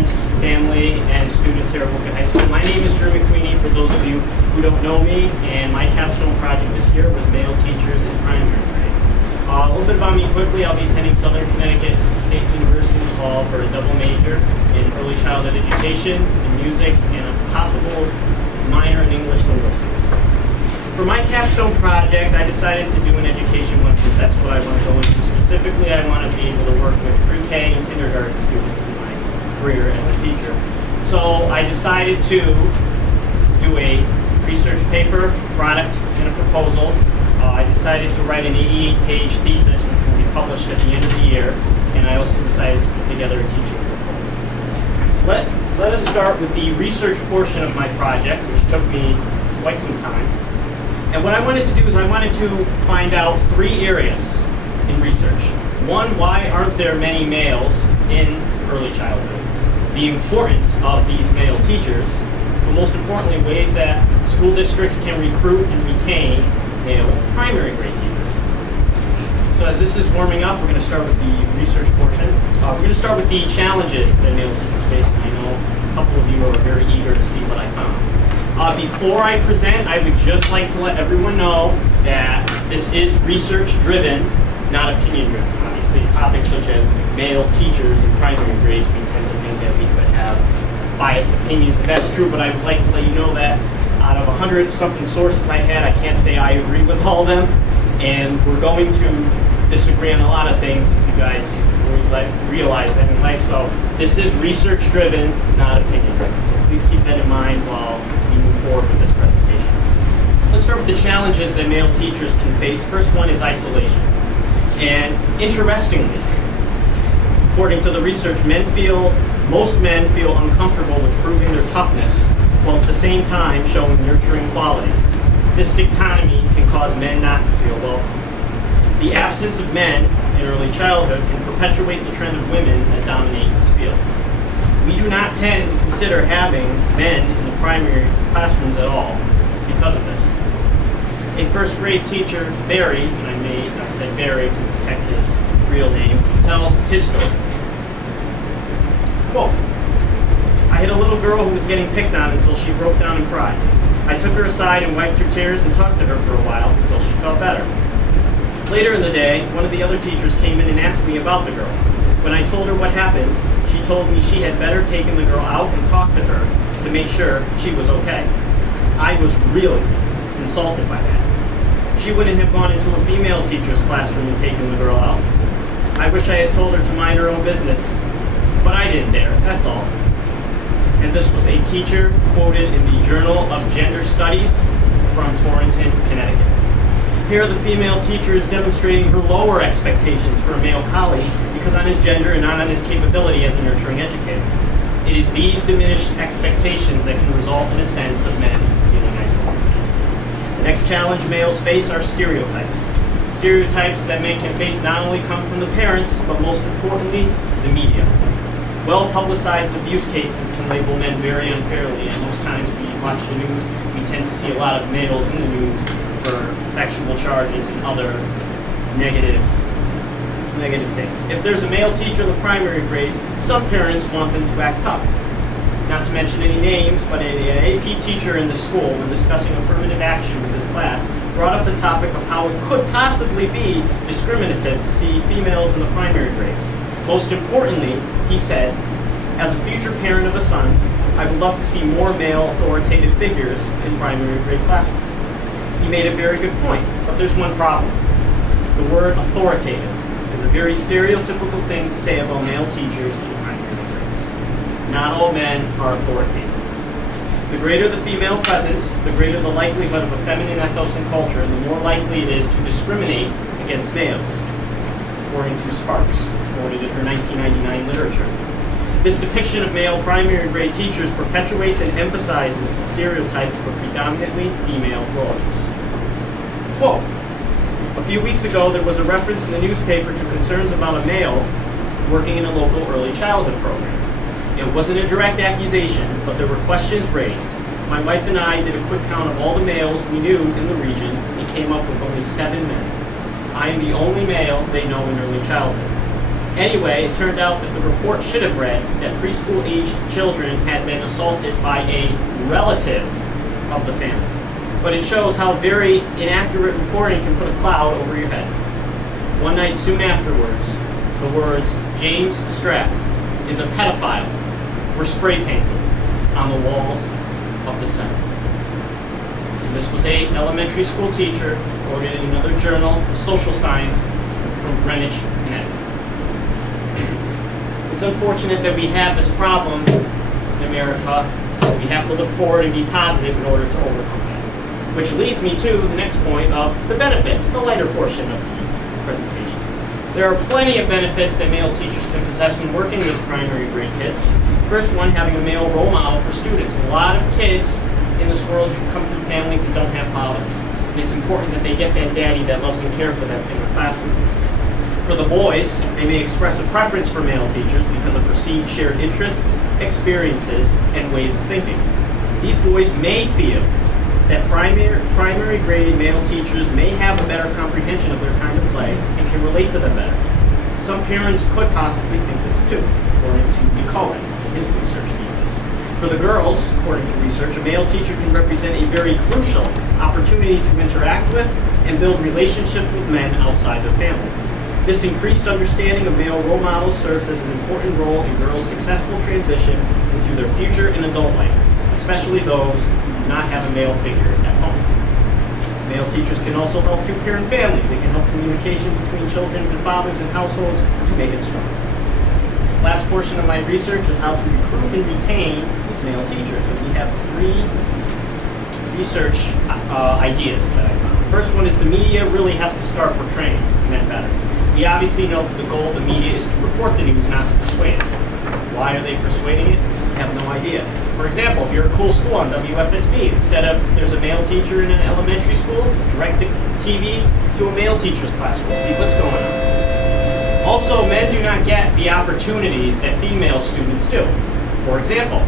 parents, family, and students here at Wolcott High School. My name is Drew McWeeney, for those of you who don't know me, and my capstone project this year was male teachers in primary grades. A little bit about me quickly. I'll be attending Southern Connecticut State University in the fall for a double major in early childhood education, in music, and a possible minor in English linguistics. For my capstone project, I decided to do an education one since that's what I want to go into. Specifically, I want to be able to work with pre-K and kindergarten students in my career as a teacher. So I decided to do a research paper, product, and a proposal. I decided to write an 88-page thesis, which will be published at the end of the year, and I also decided to put together a teaching proposal. Let us start with the research portion of my project, which took me quite some time. And what I wanted to do is I wanted to find out three areas in research. One, why aren't there many males in early childhood? The importance of these male teachers, but most importantly, ways that school districts can recruit and retain male primary grade teachers. So as this is warming up, we're going to start with the research portion. We're going to start with the challenges that male teachers face. And I know a couple of you are very eager to see what I found. Before I present, I would just like to let everyone know that this is research-driven, not opinion-driven. Obviously, topics such as male teachers in primary grades, we tend to think that we could have biased opinions. That's true, but I would like to let you know that out of 100-something sources I had, I can't say I agree with all of them, and we're going to disagree on a lot of things if you guys always realize that in life. So this is research-driven, not opinion-driven. So please keep that in mind while we move forward with this presentation. Let's start with the challenges that male teachers can face. First one is isolation. And interestingly, according to the research, most men feel uncomfortable with proving their toughness, while at the same time showing nurturing qualities. This dichotomy can cause men not to feel welcome. The absence of men in early childhood can perpetuate the trend of women that dominate this field. We do not tend to consider having men in the primary classrooms at all because of this. A first grade teacher, Barry, and I said Barry to protect his real name, tells his story. Quote, "I had a little girl who was getting picked on until she broke down and cried. I took her aside and wiped her tears and talked to her for a while until she felt better. Later in the day, one of the other teachers came in and asked me about the girl. When I told her what happened, she told me she had better taken the girl out and talk to her to make sure she was okay. I was really insulted by that. She wouldn't have gone into a female teacher's classroom and taken the girl out. I wish I had told her to mind her own business, but I didn't dare, that's all." And this was a teacher quoted in the Journal of Gender Studies from Torrington, Connecticut. Here the female teacher is demonstrating her lower expectations for a male colleague because on his gender and not on his capability as a nurturing educator. It is these diminished expectations that can result in a sense of men feeling isolated. The next challenge males face are stereotypes. Stereotypes that men can face not only come from the parents, but most importantly, the media. Well-publicized abuse cases can label men very unfairly, and most times we watch the news, we tend to see a lot of males in the news for sexual charges and other negative things. If there's a male teacher in the primary grades, some parents want them to act tough. Not to mention any names, but an AP teacher in the school, when discussing affirmative action with his class, brought up the topic of how it could possibly be discriminative to see females in the primary grades. Most importantly, he said, "As a future parent of a son, I would love to see more male authoritative figures in primary grade classrooms." He made a very good point, but there's one problem. The word authoritative is a very stereotypical thing to say about male teachers in primary grades. Not all men are authoritative. The greater the female presence, the greater the likelihood of a feminine ethos and culture, and the more likely it is to discriminate against males, according to Sparks, quoted in her 1999 literature. This depiction of male primary grade teachers perpetuates and emphasizes the stereotype of a predominantly female role. Quote, "A few weeks ago, there was a reference in the newspaper to concerns about a male working in a local early childhood program. It wasn't a direct accusation, but there were questions raised. My wife and I did a quick count of all the males we knew in the region and came up with only 7 men. I am the only male they know in early childhood. Anyway, it turned out that the report should have read that preschool-aged children had been assaulted by a relative of the family. But it shows how very inaccurate reporting can put a cloud over your head. One night soon afterwards, the words, "James Strath is a pedophile," were spray painted on the walls of the center. And this was a elementary school teacher quoted in another journal of social science from Greenwich, Connecticut. It's unfortunate that we have this problem in America. We have to look forward and be positive in order to overcome that. Which leads me to the next point of the benefits, the lighter portion of the presentation. There are plenty of benefits that male teachers can possess when working with primary grade kids. First one, having a male role model for students. A lot of kids in this world come from families that don't have fathers. And it's important that they get that daddy that loves and cares for them in the classroom. For the boys, they may express a preference for male teachers because of perceived shared interests, experiences, and ways of thinking. These boys may feel that primary grade male teachers may have a better comprehension of their kind of play and can relate to them better. Some parents could possibly think this too, according to Cohen in his research thesis. For the girls, according to research, a male teacher can represent a very crucial opportunity to interact with and build relationships with men outside the family. This increased understanding of male role models serves as an important role in girls' successful transition into their future in adult life, especially those who do not have a male figure at home. Male teachers can also help two-parent families. They can help communication between children and fathers in households to make it stronger. Last portion of my research is how to recruit and retain these male teachers. And we have three research ideas that I found. The first one is the media really has to start portraying men better. We obviously know that the goal of the media is to report the news, not to persuade it. Why are they persuading it? I have no idea. For example, if you're a cool school on WFSB, instead of there's a male teacher in an elementary school, direct the TV to a male teacher's classroom. See what's going on. Also, men do not get the opportunities that female students do. For example,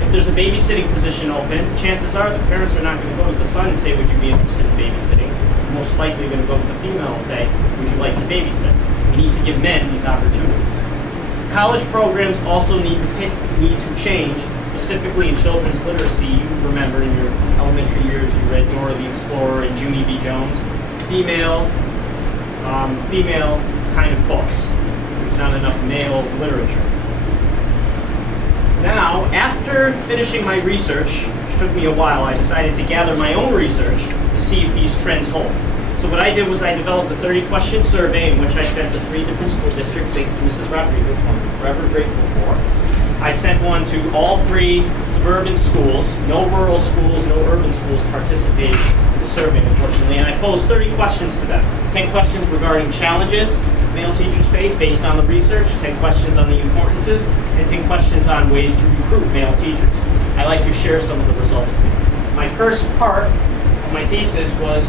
if there's a babysitting position open, chances are the parents are not going to go to the son and say, "Would you be interested in babysitting?" They're most likely going to go to the female and say, "Would you like to babysit?" We need to give men these opportunities. College programs also need to change, specifically in children's literacy. You remember in your elementary years you read Dora the Explorer and Junie B. Jones. Female kind of books. There's not enough male literature. Now, after finishing my research, which took me a while, I decided to gather my own research to see if these trends hold. So what I did was I developed a 30-question survey in which I sent to 3 different school districts, thanks to Mrs. Rodriguez, one I'm forever grateful for. I sent one to all 3 suburban schools. No rural schools, no urban schools participated in the survey, unfortunately, and I posed 30 questions to them. 10 questions regarding challenges male teachers face based on the research, 10 questions on the importances, and 10 questions on ways to recruit male teachers. I like to share some of the results with you. My first part of my thesis was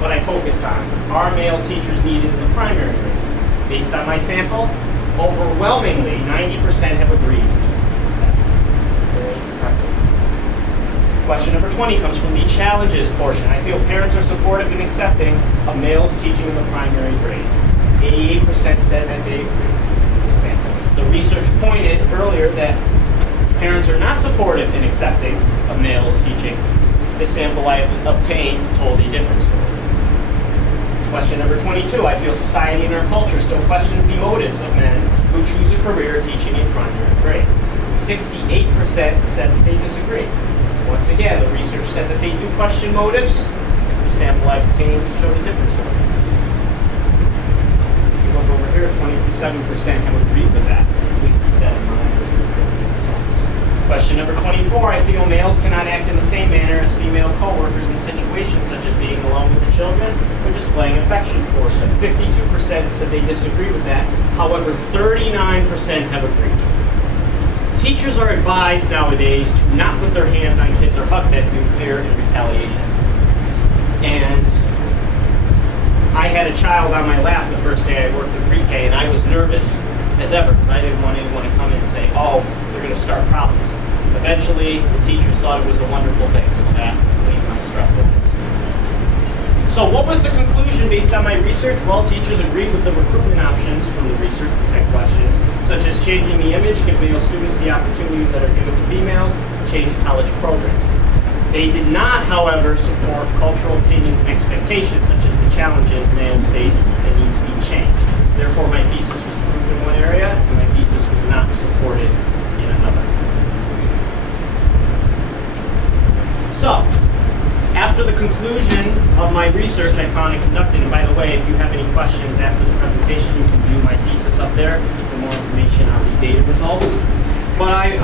what I focused on. Are male teachers needed in the primary grades? Based on my sample, overwhelmingly, 90% have agreed. Very impressive. Question number 20 comes from the challenges portion. I feel parents are supportive and accepting of males teaching in the primary grades. 88% said that they agree with the sample. The research pointed earlier that parents are not supportive and accepting of males teaching. This sample I obtained told a different story. Question number 22, I feel society and our culture still questions the motives of men who choose a career teaching in primary grade. 68% said that they disagree. Once again, the research said that they do question motives. The sample I obtained showed a different story. If you look over here, 27% have agreed with that. Please keep that in mind as we look at the results. Question number 24, I feel males cannot act in the same manner as female co-workers in situations such as being alone with the children or displaying affection towards them. 52% said they disagree with that. However, 39% have agreed. Teachers are advised nowadays to not put their hands on kids or hug them through fear and retaliation. And I had a child on my lap the first day I worked in pre-K, and I was nervous as ever because I didn't want anyone to come in and say, "Oh, they're going to start problems." Eventually, the teachers thought it was a wonderful thing, so that relieved my stress a little. So what was the conclusion based on my research? Well, teachers agreed with the recruitment options from the research type questions, such as changing the image, give male students the opportunities that are given to females, change college programs. They did not, however, support cultural opinions and expectations, such as the challenges males face that need to be changed. Therefore, my thesis was proved in one area, and my thesis was not supported in another. So, after the conclusion of my research, I found and conducted, and by the way, if you have any questions after the presentation, you can view my thesis up there for more information on the data results. But I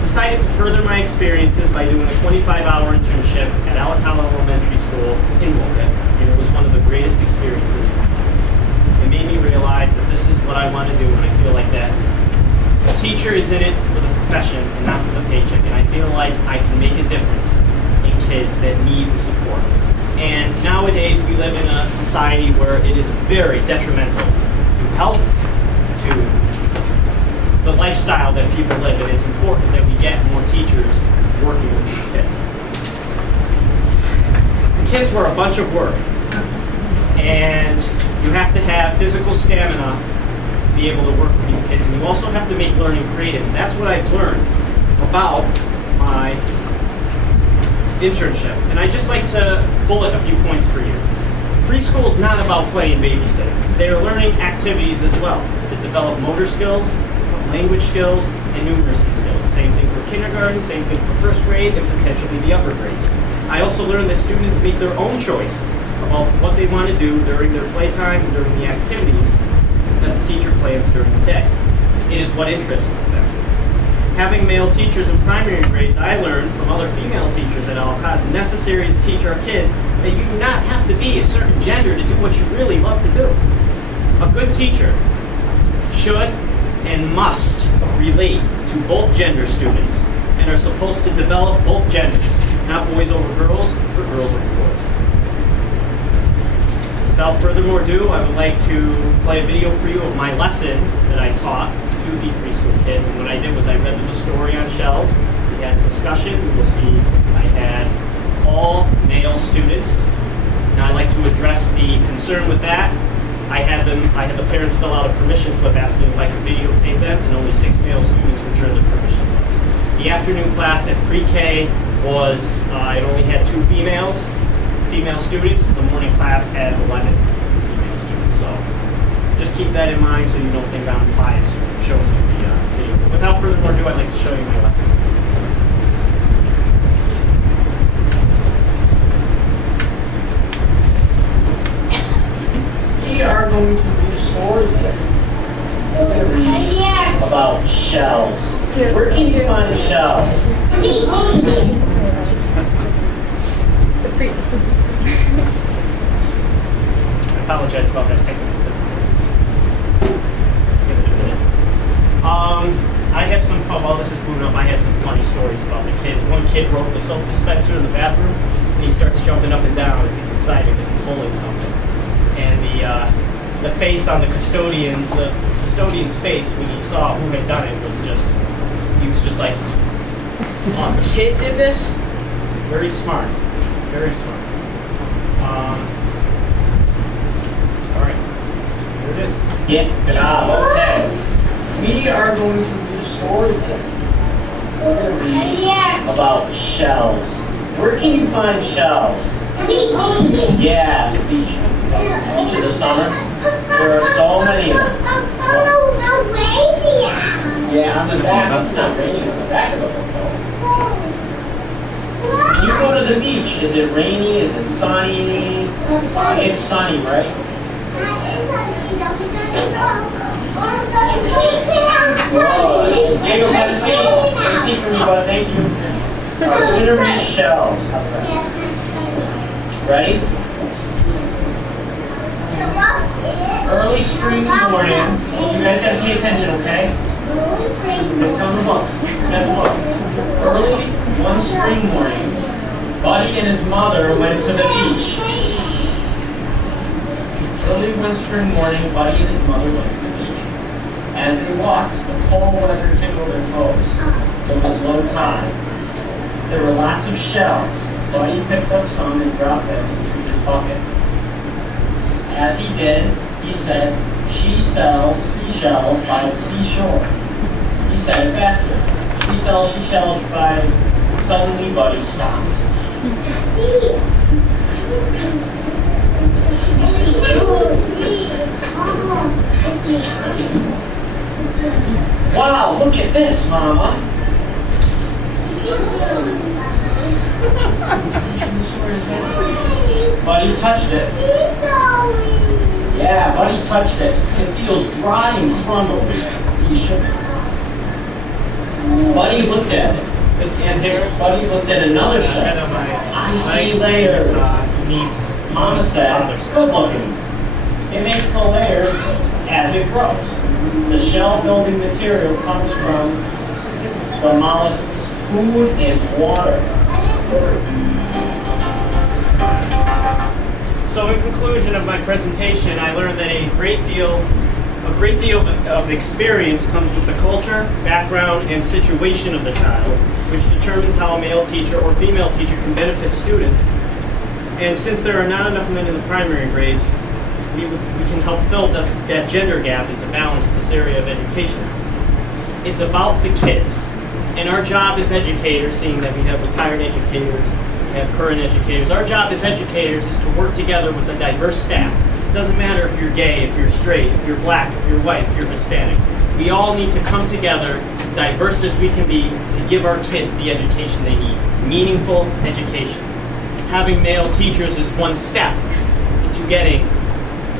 decided to further my experiences by doing a 25-hour internship at Wolcott Elementary School in Wolcott, and it was one of the greatest experiences of my life. It made me realize that this is what I want to do, and I feel like that a teacher is in it for the profession and not for the paycheck, and I feel like I can make a difference in kids that need support. And nowadays, we live in a society where it is very detrimental to health, to the lifestyle that people live, and it's important that we get more teachers working with these kids. The kids were a bunch of work, and you have to have physical stamina to be able to work with these kids, and you also have to make learning creative. And that's what I've learned about my internship. And I'd just like to bullet a few points for you. Preschool is not about play and babysitting. They are learning activities as well that develop motor skills, language skills, and numeracy skills. Same thing for kindergarten, same thing for first grade, and potentially the upper grades. I also learned that students make their own choice about what they want to do during their playtime and during the activities that the teacher plans during the day. It is what interests them. Having male teachers in primary grades, I learned from other female teachers at Wolcott, it's necessary to teach our kids that you do not have to be a certain gender to do what you really love to do. A good teacher should and must relate to both gender students and are supposed to develop both genders, not boys over girls, but girls over boys. Without further ado, I would like to play a video for you of my lesson that I taught to the preschool kids. And what I did was I read them a story on shells. We had a discussion. You will see I had all male students. Now I'd like to address the concern with that. I had the parents fill out a permission slip asking if I could videotape them, and only 6 male students returned the permission slips. The afternoon class at pre-K was, it only had 2 female students. The morning class had 11 female students. So just keep that in mind so you don't think I'm biased showing you the video. But without further ado, I'd like to show you my lesson. We are going to do a story today about shells. Where can you find shells? I apologize about that technical I had some fun, while this is booting up, I had some funny stories about the kids. One kid broke the soap dispenser in the bathroom, and he starts jumping up and down as he's excited because he's holding something. And the face on the custodian's face when he saw who had done it was just, he was just like, oh, the kid did this? Very smart. Very smart. All right, here it is. Yeah, good job. Okay. We are going to do a story today. We're going to read about shells. Where can you find shells? Yeah, the beach. Beach in the summer. There are so many of them. Yeah, on the back. It's not raining on the back of the boat. When you go to the beach, is it rainy? Is it sunny? It's sunny, right? Diego, have a seat. Have a seat for me, bud. Thank you. Winter reed shells. Ready? Early spring morning. You guys gotta pay attention, okay? It's on the book. Early one spring morning, Buddy and his mother went to the beach. Early one spring morning, Buddy and his mother went to the beach. As they walked, the cold weather tickled their toes. It was low tide. There were lots of shells. Buddy picked up some and dropped them into his bucket. as he did, he said, "She sells seashells by the seashore." He said it faster. "She sells seashells by..." Suddenly, Buddy stopped. "Wow, look at this, Mama." Buddy touched it. Yeah, Buddy touched it. It feels dry and crumbly. He shook it. Buddy looked at it. This hand here, Buddy looked at another shell. "I see layers." Mama said, "Good looking. It makes the layers as it grows. The shell building material comes from the mollusk's food and water." So in conclusion of my presentation, I learned that a great deal of experience comes with the culture, background, and situation of the child, which determines how a male teacher or female teacher can benefit students. And since there are not enough men in the primary grades, we can help fill that gender gap and to balance this area of education. It's about the kids. And our job as educators, seeing that we have retired educators, we have current educators, our job as educators is to work together with a diverse staff. It doesn't matter if you're gay, if you're straight, if you're black, if you're white, if you're Hispanic. We all need to come together, diverse as we can be, to give our kids the education they need. Meaningful education. Having male teachers is one step to getting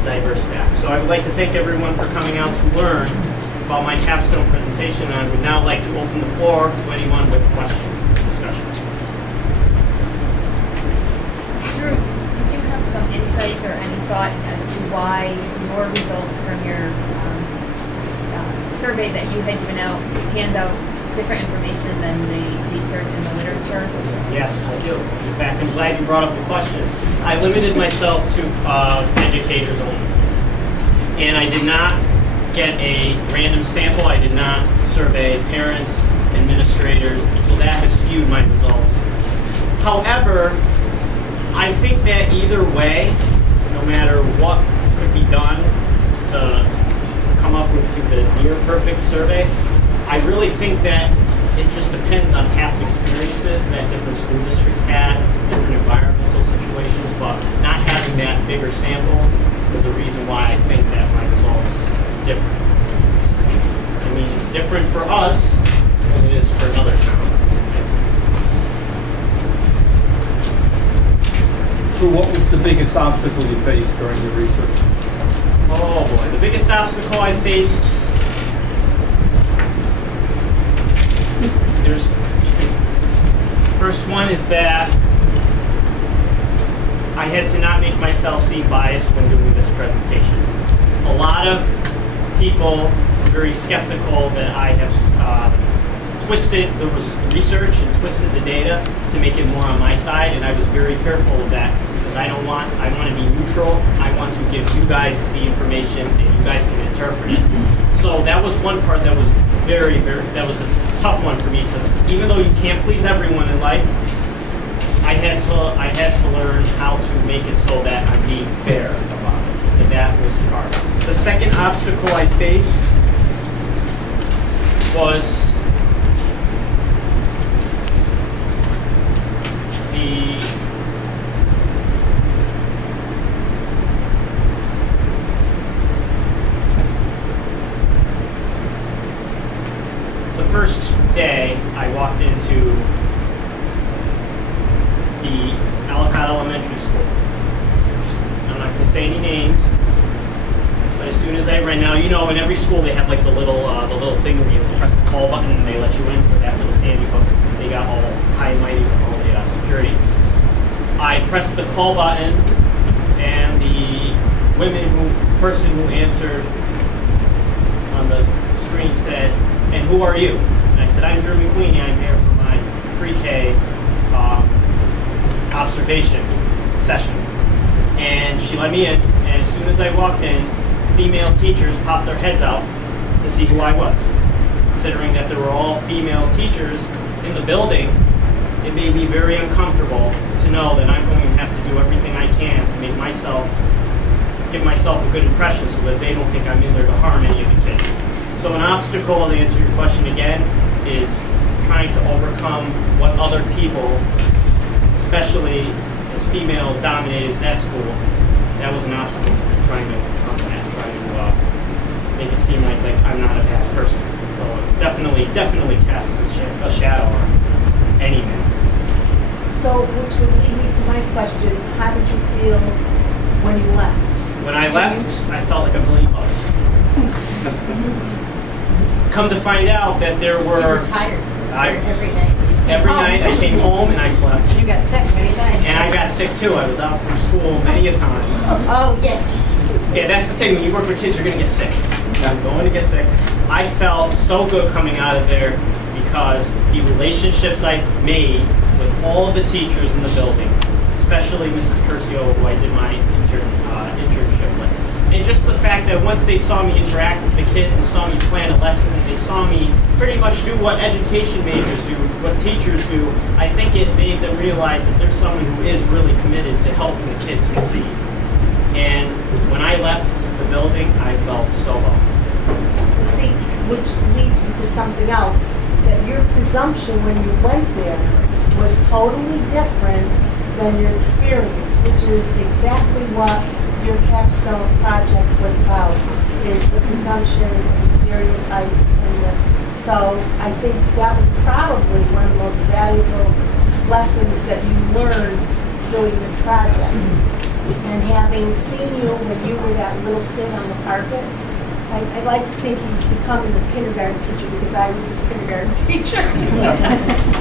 a diverse staff. So I would like to thank everyone for coming out to learn about my capstone presentation. I would now like to open the floor to anyone with questions and discussion. Drew, did you have some insights or any thought as to why your results from your survey that you had given out hands out different information than the research in the literature? Yes, I do. In fact, I'm glad you brought up the question. I limited myself to educators only. And I did not get a random sample. I did not survey parents, administrators, so that has skewed my results. However, I think that either way, no matter what could be done to come up with the near perfect survey, I really think that it just depends on past experiences that different school districts had, different environmental situations, but not having that bigger sample was a reason why I think that my results are different. I mean, it's different for us than it is for another town. So what was the biggest obstacle you faced during your research? Oh boy, the biggest obstacle I faced, first one is that I had to not make myself seem biased when doing this presentation. A lot of people are very skeptical that I have twisted the research and twisted the data to make it more on my side, and I was very fearful of that because I want to be neutral. I want to give you guys the information and you guys can interpret it. So that was one part that was that was a tough one for me, because even though you can't please everyone in life, I had to learn how to make it so that I'm being fair about it, and that was hard. The second obstacle I faced was the first day I walked into the Wolcott Elementary School. I'm not going to say any names, but as soon as I ran, now you know in every school they have like the little thing where you have to press the call button and they let you in. After the Sandy Hook, they got all high and mighty with all the security. I pressed the call button, and the person who answered on the screen said, "And who are you?" And I said, "I'm Drew McWeeney. I'm here for my pre-K observation session." And she let me in, and as soon as I walked in, female teachers popped their heads out to see who I was. Considering that there were all female teachers in the building, it made me very uncomfortable to know that I'm going to have to do everything I can to make myself give myself a good impression so that they don't think I'm in there to harm any of the kids. So an obstacle, to answer your question again, is trying to overcome what other people, especially as female dominated as that school, that was an obstacle for me, trying to overcome that, trying to make it seem like I'm not a bad person. So it definitely casts a shadow on any man. So, which would lead me to my question, how did you feel when you left? When I left, I felt like $1 million. Come to find out that there You were... were tired I- every night. Every night I came home and I slept. You got sick many times. And I got sick too. I was out from school many a times. Oh, yes. Yeah, that's the thing. When you work with kids, you're going to get sick. I'm going to get sick. I felt so good coming out of there because the relationships I made with all of the teachers in the building, especially Mrs. Curcio, who I did my internship with, and just the fact that once they saw me interact with the kids and saw me plan a lesson, and they saw me pretty much do what education majors do, what teachers do, I think it made them realize that there's someone who is really committed to helping the kids succeed. And when I left the building, I felt so well. See, which leads me to something else, that your presumption when you went there was totally different than your experience, which is exactly what your Capstone project was about, is the presumption and stereotypes. So I think that was probably one of the most valuable lessons that you learned doing this project. And having seen you when you were that little kid on the carpet, I like to think he's becoming a kindergarten teacher because I was his kindergarten teacher.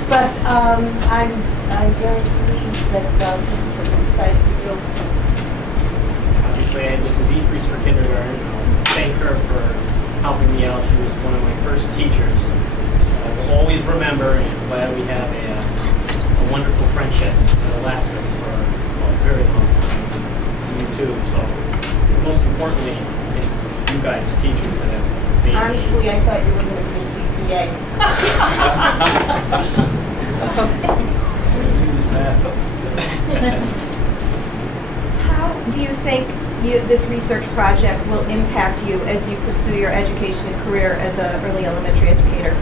But I'm very pleased that this is what you decided to do. Obviously, I had Mrs. Ephries for kindergarten. I'll thank her for helping me out. She was one of my first teachers. I will always remember, and I'm glad we have a wonderful friendship that lasts us for a very long time. To you too. So, most importantly, it's you guys, the teachers, that have made me. Honestly, I thought you were going to be a CPA. How do you think this research project will impact you as you pursue your education career as an early elementary educator?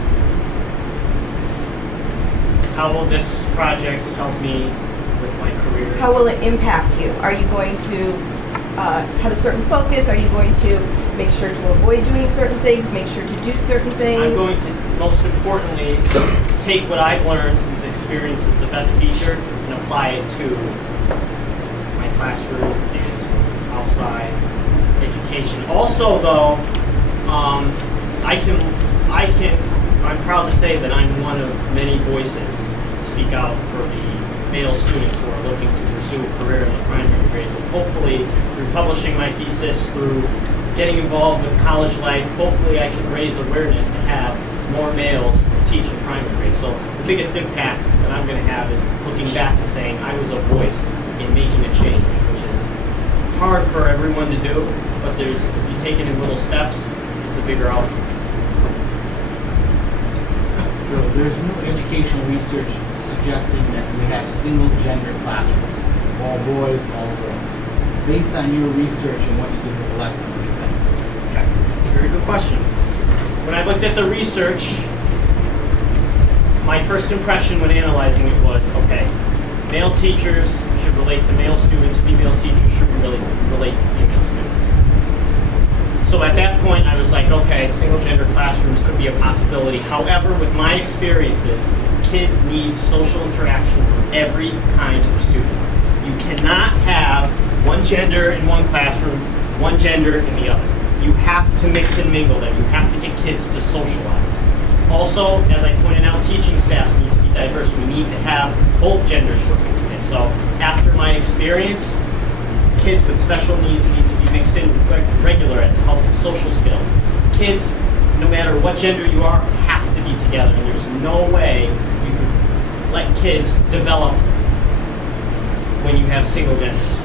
How will this project help me with my career? How will it impact you? Are you going to have a certain focus? Are you going to make sure to avoid doing certain things, make sure to do certain things? I'm going to, most importantly, take what I've learned since experience as the best teacher and apply it to my classroom and to outside education. Also, though, I'm proud to say that I'm one of many voices to speak out for the male students who are looking to pursue a career in the primary grades. And hopefully, through publishing my thesis, through getting involved with college life, hopefully I can raise awareness to have more males teach in primary grades. So the biggest impact that I'm going to have is looking back and saying I was a voice in making a change, which is hard for everyone to do, but if you take it in little steps, it's a bigger outcome. There's no educational research suggesting that we have single gender classrooms, all boys, all girls. Based on your research and what you did with the lesson, what do you think? Okay. Very good question. When I looked at the research, my first impression when analyzing it was, okay, male teachers should relate to male students, female teachers should really relate to female students. So at that point, I was like, okay, single gender classrooms could be a possibility. However, with my experiences, kids need social interaction from every kind of student. You cannot have one gender in one classroom, one gender in the other. You have to mix and mingle them. You have to get kids to socialize. Also, as I pointed out, teaching staffs need to be diverse. We need to have both genders working with kids. So after my experience, kids with special needs need to be mixed in with regular ed to help with social skills. Kids, no matter what gender you are, have to be together. And there's no way you can let kids develop when you have single genders.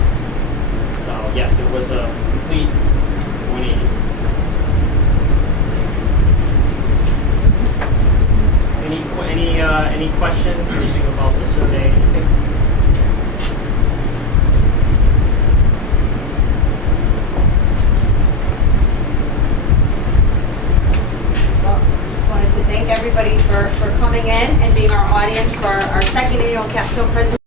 So yes, it was a complete 180. Any questions? Anything about the survey? Anything? everybody for coming in and being our audience for our second annual Capstone presentation.